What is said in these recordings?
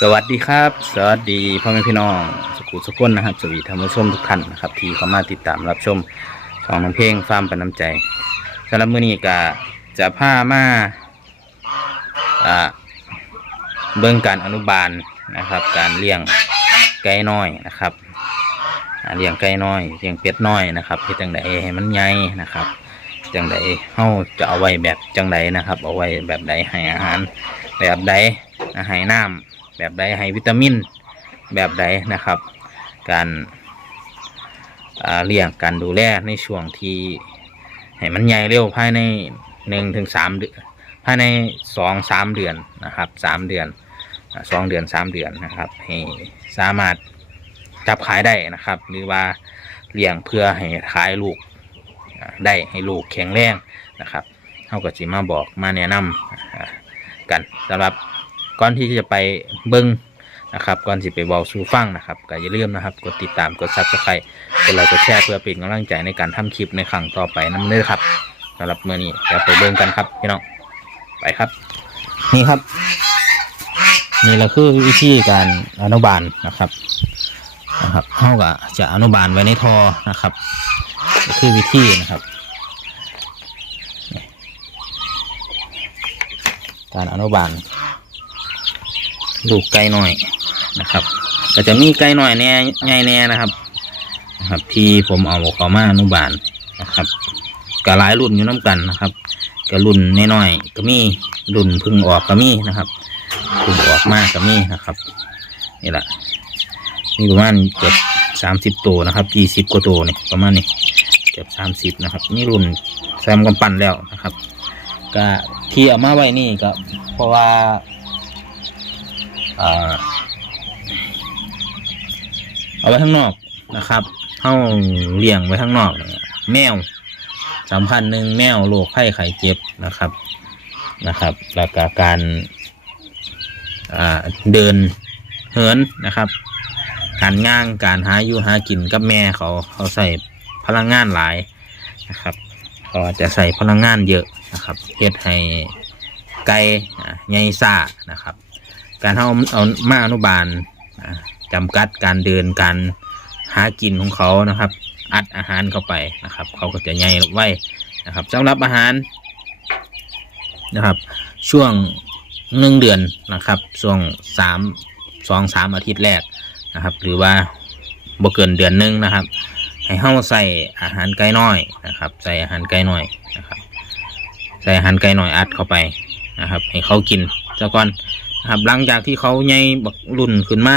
สวัสดีครับ สวัสดีพ่อแม่พี่น้องสกุลสกุลนะครับสวัสดีท่านผู้ชมทุกท่านนะครับ ที่เข้ามาติดตามรับชมช่องน้ำเพลงฟาร์มป็นน้ำใจสำหรับมื้อนี้ก็จะพามาอ่าเบิ่งการอนุบาลนะครับ การเลี้ยงไก่น้อยนะครับเลี้ยงไก่น้อยเลี้ยงเป็ดน้อยนะครับเฮ็ดจังไดให้มันใหญ่นะครับจังไดเฮาจะเอาไว้แบบจังไดนะครับ เอาไว้แบบใดให้อาหารแบบใดให้น้ำ แบบใดให้วิตามิน แบบใดนะครับ การเลี้ยงการดูแลในช่วงที่ให้มันใหญ่เร็วภายในหนึ่งถึงสามเดือนภายในสองสามเดือนนะครับสามเดือนสองเดือนสามเดือนนะครับ ให้สามารถจับขายได้นะครับ หรือว่าเลี้ยงเพื่อให้ขายลูกได้ให้ลูกแข็งแรงนะครับเขาก็จะมาบอกมาแนะนำกันสำหรับ ก่อนที่จะไปเบิ้งนะครับก่อนสิไปเบาสู่ฟังนะครับก็อย่าลืมนะครับ กดติดตามกดซับสไครต์กดไลค์กดแชร์เพื่อเป็นกำลังใจในการทำคลิปในครั้งต่อไปนั่นเลยครับสำหรับเมื่อนี้เดี๋ยวไปเบิ้งกันครับพี่น้องไปครับ นี่ครับ นี่แหละคือวิธีการอนุบาลนะครับนะครับเขาก็จะอนุบาลไว้ในทอนะครับคือวิธีนะครับ การอนุบาล ลูกไก่น้อยนะครับ ก็จะมีไก่น้อยแน่ใหญ่แน่นะครับนะครับ ที่ผมเอาเขามาอนุบาลนะครับก็หลายรุ่นอยู่น้ากันนะครับก็รุ่นน้อยๆก็มีรุ่นพึ่งออกก็มีนะครับพึ่งออกมากก็มีนะครับนี่แหละมีประมาณเกือบสามสิบตัวนะครับยี่สิบกว่าตัวนี่ประมาณนี้เกือบสามสิบนะครับนี่รุ่นแซมกำปั้นแล้วนะครับ ก็ที่เอามาไว้นี่ก็เพราะว่า เอาไว้ข้างนอกนะครับเข้าเลี้ยงไว้ข้างนอก แมวสำคัญหนึ่งแมวโรคไข้ไข้เจ็บนะครับนะครับ แล้วก็การเดินเหินนะครับการง่างการหาอยู่หากินกับแม่เขาเขาใส่พลังงานหลายนะครับก็จะใส่พลังงานเยอะนะครับเฮ็ดให้ไก่อ่าใหญ่ซ่านะครับ การเอาเอามาอนุบาลอ่าจำกัดการเดินการหากินของเขานะครับ อัดอาหารเข้าไปนะครับ เขาก็จะใหญ่ไว้นะครับสำหรับอาหารนะครับ ช่วงหนึ่งเดือนนะครับช่วงสามสองสามอาทิตย์แรกนะครับ หรือว่าบ่เกินเดือนหนึงนะครับ ให้เฮาใส่อาหารไก่น้อยนะครับ ใส่อาหารไก่น้อยนะครับ ใส่อาหารไก่น้อยอัดเข้าไปนะครับ ให้เขากินซะก่อนน ครับหลังจากที่เขาใหญ่บักรุ่นขึ้นมา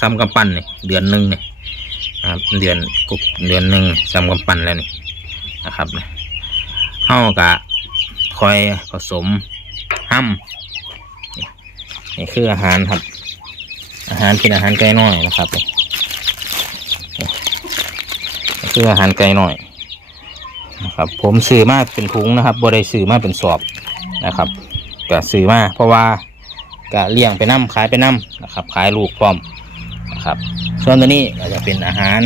ซ้ำกำปั้นเนี่ยเดือนหนึ่งเนี่ยครับเดือนกุกเดือนหนึ่งซ้ำกำปั้นแล้วนี่นะครับนะเฮากะคอยผสมห้ำนี่นี่คืออาหารครับ อาหารเป็นอาหารไก่น้อยนะครับนี่คืออาหารไก่หน่อยนะครับ ผมซื้อมาเป็นถุงนะครับบ่ได้ซื้อมาเป็นสอบนะครับก็ซื้อมาเพราะว่า ก็เลี้ยงไปน้ำขายไปน้ำนะครับ ขายลูกพร้อมนะครับ ส่วนตัวนี้ก็จะเป็นอาหาร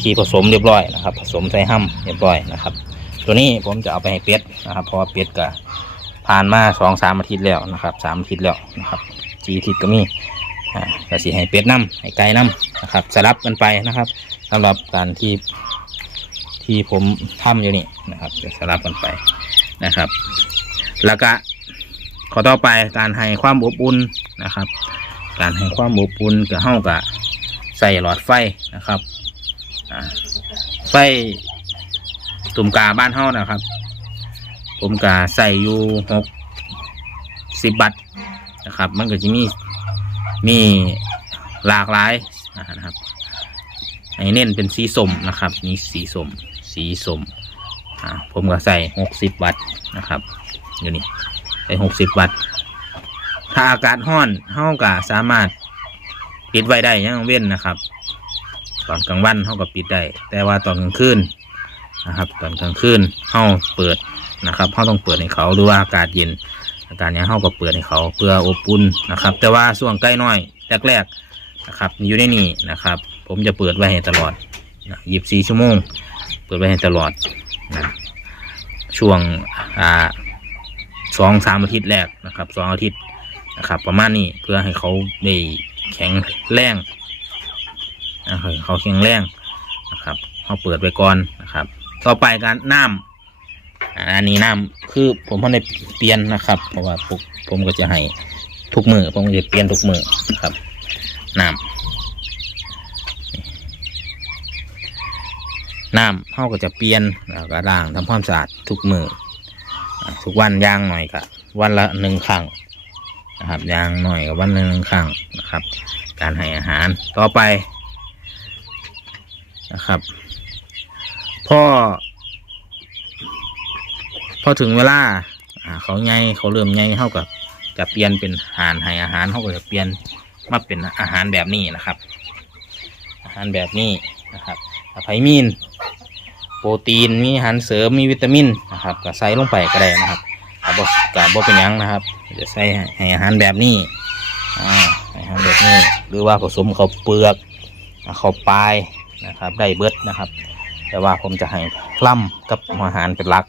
ที่ผสมเรียบร้อยนะครับ ผสมใส่ห้ำเรียบร้อยนะครับ ตัวนี้ผมจะเอาไปให้เป็ดนะครับ เพราะว่าเป็ดก็ผ่านมาสองสามอาทิตย์แล้วนะครับสามอาทิตย์แล้วนะครับจีอาทิตย์ก็มีอ่าก็สิให้เป็ดน้ำให้ไก่น้ำนะครับ สลับกันไปนะครับสำหรับการที่ที่ผมทำอยู่นี่นะครับ จะสลับกันไปนะครับ แล้วก็ ข้อต่อไปการให้ความอบอุ่นนะครับ การให้ความอบอุ่นกับเฮากับใส่หลอดไฟนะครับไฟตุ่มกาบ้านเฮานะครับผมกาใส่อยู่หกสิบบัตนะครับ มันก็จะมีมีหลากหลายนะครับให้เน้นเป็นสีส้มนะครับนี่สีส้มสีส้มผมก็ใส่หกสิบวัตต์นะครับอยู่นี่ ใส่หกสิบวัตต์ ถ้าอากาศห้อนเฮาก็สามารถปิดไว้ได้ยังเว้นนะครับ ตอนกลางวันเฮาก็ปิดได้แต่ว่าตอนกลางคืนนะครับ ตอนกลางคืนเฮาเปิดนะครับเฮาต้องเปิดให้เขาหรือว่าอากาศเย็น อาการนี้เฮาก็เปิดให้เขาเพื่ออบอุ่นนะครับ แต่ว่าช่วงใกล้น้อยแรกๆนะครับอยู่ในนี่นะครับ ผมจะเปิดไว้ให้ตลอดยีิบสี่ชั่วโมง เปิดไว้ให้ตลอดนะช่วงอ่า สองสามอาทิตย์แรกนะครับสองอาทิตย์นะครับ ประมาณนี้เพื่อให้เขาได้แข็งแรงนะครับเขาแข็งแรงนะครับเขาเปิดไปก่อนนะครับ ต่อไปการน้ำอันนี้น้ำคือผมเพิ่งได้เปลี่ยนนะครับ เพราะว่าผมผมก็จะให้ทุกมือผมจะเปลี่ยนทุกมือนะครับน้ำน้ำเขาก็จะเปลี่ยนแล้วก็ล้างทำความสะอาดทุกมือ ทุกวันย่างหน่อยก็วันละหนึ่งครั้งนะครับย่างหน่อยก็วันละหนึ่งครั้งนะครับ การให้อาหารต่อไปนะครับพ่อพอถึงเวลาเขาไงเขาเริ่มไงเขากับจะเปลี่ยนเป็นอาหารให้อาหารเขาก็จะเปลี่ยนมาเป็นอาหารแบบนี้นะครับ อาหารแบบนี้นะครับไขมีน โปรตีนมีอาหารเสริมมีวิตามินนะครับก็ใส่ลงไปก็ได้นะครับกับบกับบเป็นยังนะครับ จะใส่ให้อาหารแบบนี้อ่าให้อาหารแบบนี้หรือว่าผสมข้าวเปลือกข้าวปลายนะครับ ได้เบิดนะครับ แต่ว่าผมจะให้คล่ำกับอาหารเป็นหลัก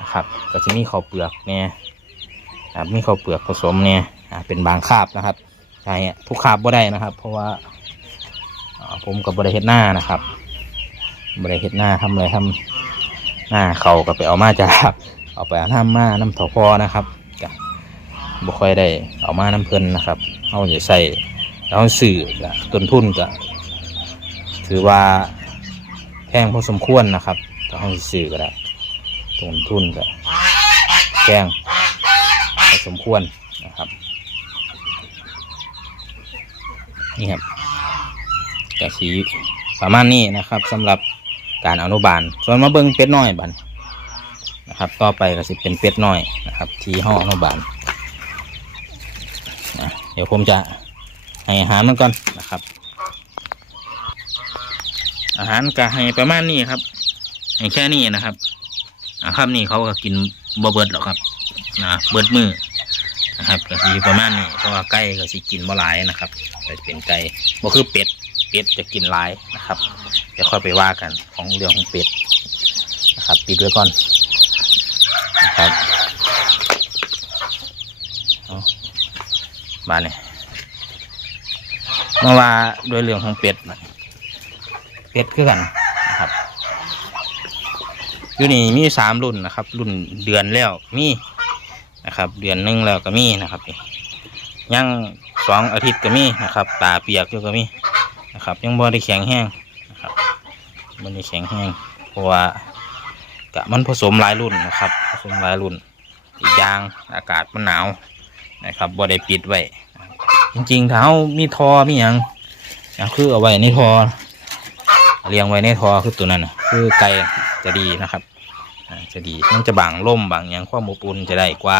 นะครับ ก็จะมีข้าวเปลือกเนี่ยครับมีข้าวเปลือกผสมเนี่ยเป็นบางคาบนะครับใช่ทุกคาบบ่ได้นะครับ เพราะว่าอ่าผมกับบริเฮ็ดหน้านะครับ บริเฮ็ดหน้าทำอะไรทำหน้าเขาก็ไปเอามาจากเอาไปเอาน้ำมาน้ำถอพอนะครับก็บ่ค่อยได้เอามาน้ำเพลินนะครับเอาจะใส่แล้วสื่อก็ต้นทุนก็ถือว่าแพงพอสมควรนะครับถ้าเอาสิสื่อก็ได้ต้นทุนก็แพงพอสมควรนะครับนี่ครับกะสีประมาณนี้นะครับสำหรับ การอนุบาล ส่วนมาเบิ้งเป็ดน้อยบันนะครับ ต่อไปก็สิเป็นเป็ดน้อยนะครับ ที่ห้องอนุบาลนะเดี๋ยวผมจะให้อาหารมันก่อนนะครับ อาหารก็ให้ประมาณนี้ครับให้แค่นี้นะครับอาครับนี่เขาก็กินบ่เบิดหรอกครับนะเบิดมือนะครับก็สิประมาณนี้เพราะว่าไก่ก็สิกินบ่หลายนะครับแต่เป็นไก่บ่คือเป็ดเป็ดจะกินหลายนะครับ เดี๋ยวค่อยไปว่ากันของเรื่องของเป็ดนะครับปิดไว้ก่อนนะครับเอาบ้านนี่เมื่อว่าโดยเรื่องของเป็ดเป็ดคือกันนะครับอยู่นี่มีสามรุ่นนะครับ รุ่นเดือนแล้วมีนะครับ เดือนหนึ่งแล้วก็มีนะครับนี่ยังสองอาทิตย์ก็มีนะครับ ตาเปียกอยู่ก็มีนะครับ ยังบ่ได้แข็งแห้ง นะครับบ่แข็งแห้งเพราะว่ากะมันผสมหลายรุ่นนะครับ ผสมหลายรุ่น อีกอย่างอากาศมันหนาวนะครับบ่ได้ปิดไว้จริงๆถ้าเขามีทอมีหยังอยางคือเอาไว้ในทอเลี้ยงไว้ในทอคือตัวนั้นคือไก่จะดีนะครับจะดีมันจะบังล่มบังหยังความอบอุ่นจะได้กว่า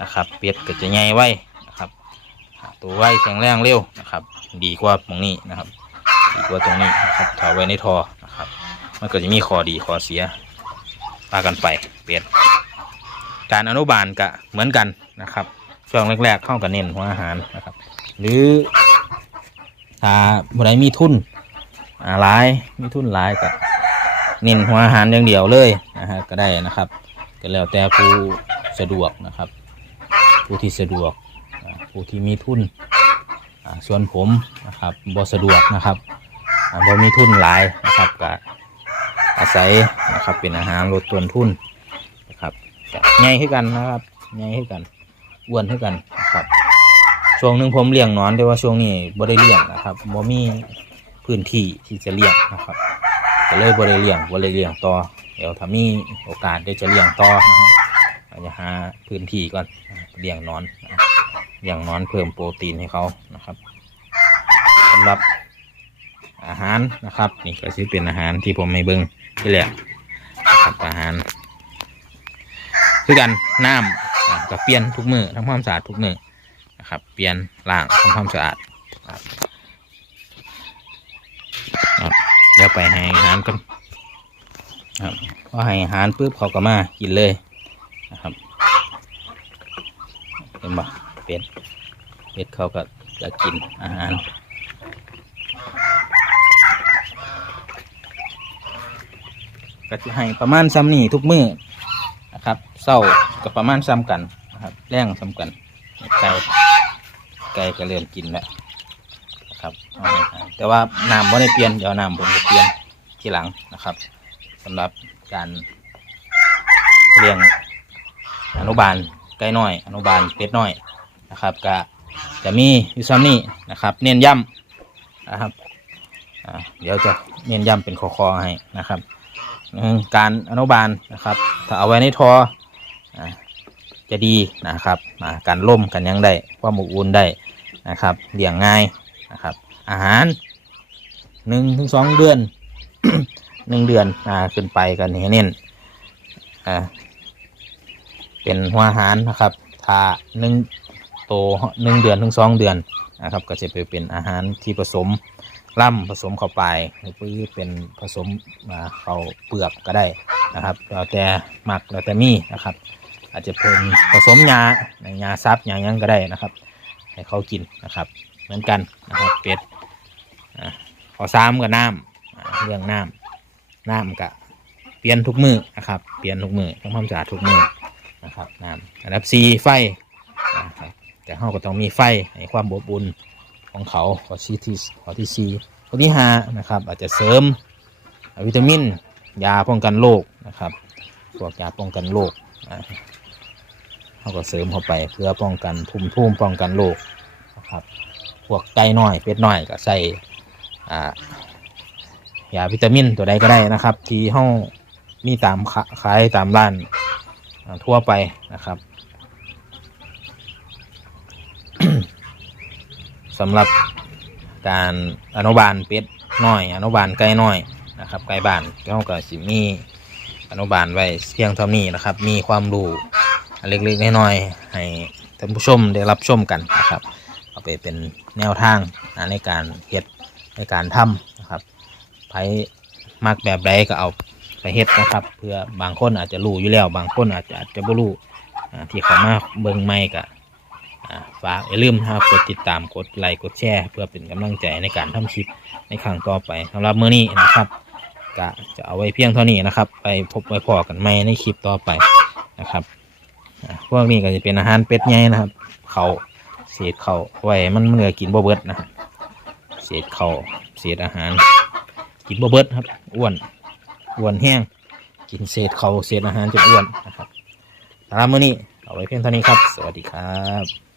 นะครับ เป็ดก็จะใหญ่ไว้นะครับ ตัวไว้แข็งแรงเร็วนะครับ ดีกว่าตรงนี้นะครับ ดีกว่าตรงนี้นะครับถ้าเอไว้ในทอ มันก็จะมีข้อดีข้อเสียว่ากันไปเป็ดการอนุบาลก็เหมือนกันนะครับ ช่วงแรกๆเข้ากับเน้นหัวอาหารนะครับ หรือถ้าบ่ได้มีทุนอ่าหลายมีทุนหลายก็เน้นหัวอาหารอย่างเดียวเลยนะฮะก็ได้นะครับ ก็แล้วแต่ผู้สะดวกนะครับ ผู้ที่สะดวกผู้ที่มีทุนส่วนผมนะครับบ่สะดวกนะครับบ่มีทุนหลายนะครับก็ อาศัยนะครับ เป็นอาหารลดต้นทุนนะครับก็ง่ายขึ้นกันนะครับง่ายขึ้นกันอ้วนเท่ากันนะครับช่วงหนึ่งผมเลี้ยงนอนแต่ว่าช่วงนี้บ่ได้เลี้ยงนะครับบ่มีพื้นที่ที่จะเลี้ยงนะครับก็เลยบ่ได้เลี้ยงบ่ได้เลี้ยงต่อเดี๋ยวถ้ามีโอกาสได้จะเลี้ยงต่อนะครับอาจจะหาพื้นที่ก่อนเลี้ยงนอนเลี้ยงนอนเพิ่มโปรตีนให้เขานะครับสำหรับ อาหารนะครับ นี่ก็สิเป็นอาหารที่ผมให้เบิ่งที่แหละครับอาหาร คือกันน้ำก็เปลี่ยนทุกมือทำความสะอาดทุกมือนะครับ เปลี่ยนล้างทำความสะอาดครับเดี๋ยวไปให้อาหารกันครับพอให้อาหารปุ๊บเขาก็มากินเลยนะครับเห็นบ่เป็ดเป็ดเขาก็จะกินอาหาร ก็จะให้ประมาณซ้ำนี่ทุกมือนะครับเศร้ากับประมาณซ้ำกันนะครับแรงซ้ำกันไก่ไก่ก็เริ่มกินแล้วนะครับแต่ว่าน้ำไม่ได้เปลี่ยนเดี๋ยวน้ำผมจะเปลี่ยนทีหลังนะครับสำหรับการเลี้ยงอนุบาลไก่น้อย อนุบาลเป็ดน้อยนะครับก็จะมีอยู่ซ้ำนี่นะครับ เน้นย้ำนะครับเดี๋ยวจะเน้นย้ำเป็นคอๆให้นะครับ การอนุบาลนะครับ ถ้าเอาไว้ในทออ่าจะดีนะครับการล่มกันยังได้ความอบอุ่นได้นะครับเลี้ยงง่ายนะครับ อาหารหนึ่งถึงสองเดือนหนึ่งเดือนอ่าขึ้นไปกันให้เน้นอ่าเป็นหัวอาหารนะครับถ้าหนึ่งโตหนึ่งเดือนถึงสองเดือนนะครับ ก็จะไปเป็นอาหารที่ผสม ล่ำผสมเข้าไปหรือเป็นผสมอ่าเข้าเปลือกก็ได้นะครับแล้วแต่หมักแล้วแต่มีนะครับ อาจจะเป็นผสมยาในยาซับยายังก็ได้นะครับ ให้เขากินนะครับ เหมือนกันนะครับเป็ดอ่าขอซ้ำกับน้ำเรื่องน้ำน้ำกับเปลี่ยนทุกมือนะครับเปลี่ยนทุกมือทำความสะอาดทุกมือนะครับน้ำอันดับสี่ไฟแต่เขาก็ต้องมีไฟให้ความอบอุ่น ของเขาข้อที่ที่ข้อที่สี่ข้อที่ห้านะครับอาจจะเสริมวิตามิน ยาป้องกันโรคนะครับพวกยาป้องกันโรคเขาก็เสริมเข้าไปเพื่อป้องกันภูมิภูมิป้องกันโรคนะครับพวกไก่น้อยเป็ดน้อยก็ใส่ยาวิตามินตัวใดก็ได้นะครับ ที่ห้องมีตามขายตามร้านทั่วไปนะครับ สำหรับการอนุบาลเป็ดน้อย อนุบาลไก่น้อยนะครับไก่บ้านเขาก็สิมีอนุบาลไว้เพียงเท่านี้นะครับ มีความรู้เล็กๆน้อยๆให้ท่านผู้ชมได้รับชมกันนะครับเอาไปเป็นแนวทางนะในการเฮ็ดในการทำนะครับไผมักแบบใดก็เอาไปเฮ็ดนะครับ เพื่อบางคนอาจจะรู้อยู่แล้ว บางคนอาจจะอาจจะบ่รู้ที่เขามาเบิ่งใหม่ก็ ฝากอย่าลืมนะครับกดติดตามกดไลค์กดแชร์ เพื่อเป็นกำลังใจในการทำคลิปในครั้งต่อไปสำหรับมื้อนี้นะครับก็จะเอาไว้เพียงเท่านี้นะครับ ไปพบไว้พอกันใหม่ในคลิปต่อไปนะครับพวกนี้ก็จะเป็นอาหารเป็ดใหญ่นะครับเขาเศษเขาไว้มันเหลือกินบ่เบิดนะเศษเขาเศษอาหาร กินบ่เบิดครับอ้วนอ้วนแห้ง กินเศษเขาเศษอาหารจนอ้วนนะครับสำหรับมื้อนี้เอาไว้เพียงเท่านี้ครับ สวัสดีครับ